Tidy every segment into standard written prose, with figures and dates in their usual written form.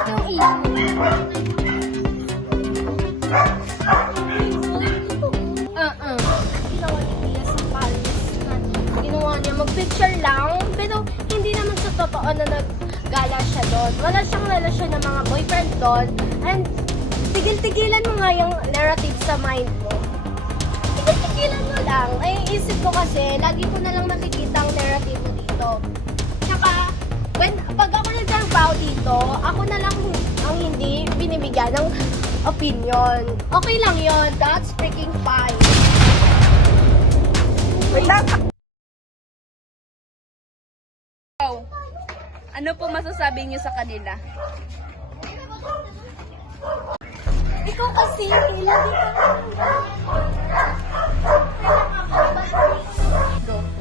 Ginawa niya mag-picture lang, pero hindi naman sa totoo na naggala siya doon. Wala siyang relasyon ng mga boyfriend doon. And tigil-tigilan mo nga yung narrative sa mind mo. Tigil-tigilan mo lang. Ay, isip ko kasi, lagi ko na lang nakikita ang narrative mo dito. Tsaka, pag ako nagtrabaho dito, ako na lang ang hindi binibigyan ng opinion. Okay lang yon, that's freaking fine. Ano po masasabi niyo sa kanila? Ikaw kasi, lagi ka.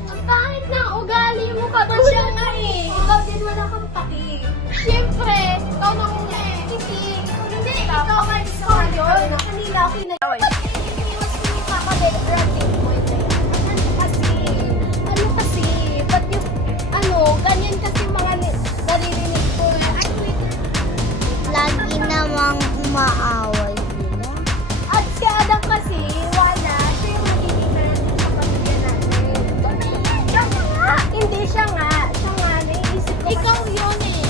Ang pangit na ugali mo pa ba siya nga eh. Ikaw din wala kang paki. Siyempre, ikaw na una eh. Hindi, ikaw nga ikaw yun. Kanina ako na. Ba't iniiwas mo yung kakabit-rating mo na yan? Ano kasi, ba't yung, ganyan kasi mga naririnig ko na, Lagi namang umaaway sila. at si Adam kasi, wala, siya yung nagiging natin sa pamilya natin. Siya nga! Hindi siya nga, naiisip ko. Ikaw yun eh.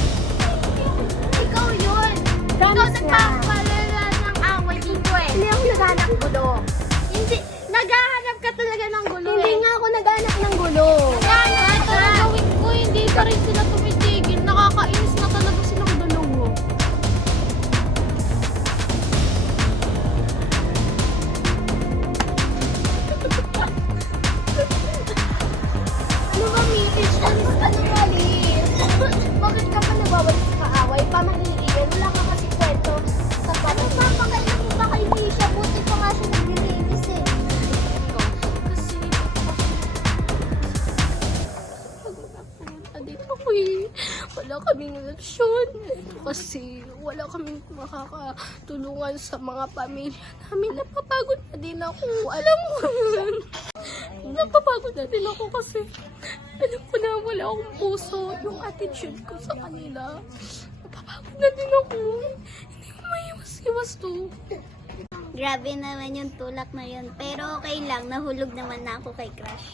Ikaw yun. Ikaw nagpapalala ng away dito eh. Hindi ako naghanap gulo. Hindi, naghahanap ka talaga ng gulo Hindi nga ako naghanap ng gulo. Naghahanap ka ng gawin ko, hindi pa rin sila tumitigil. Nakakainis na talaga silang dalawa. Ano ba, Mitis? Ano mali? Bakit ka pa nabawal sa kaaway? Pamaliiyan, wala ka kasi kwento sa paano. Mapakailan mo ba kay Misha? Buti pa nga siya nag-release eh. Kasi pag napunta dito ko wala kaming relasyon. Kasi wala kaming makakatulungan sa mga pamilya namin. Napapagod na din ako. Alam mo yun. Napapagod na din ako kasi alam ko na wala akong puso. Yung attitude ko sa kanila. Napapagod na din ako. Hindi ko maiwas-iwas to. Grabe naman yung tulak na yun. Pero okay lang, nahulog naman na ako kay Crush.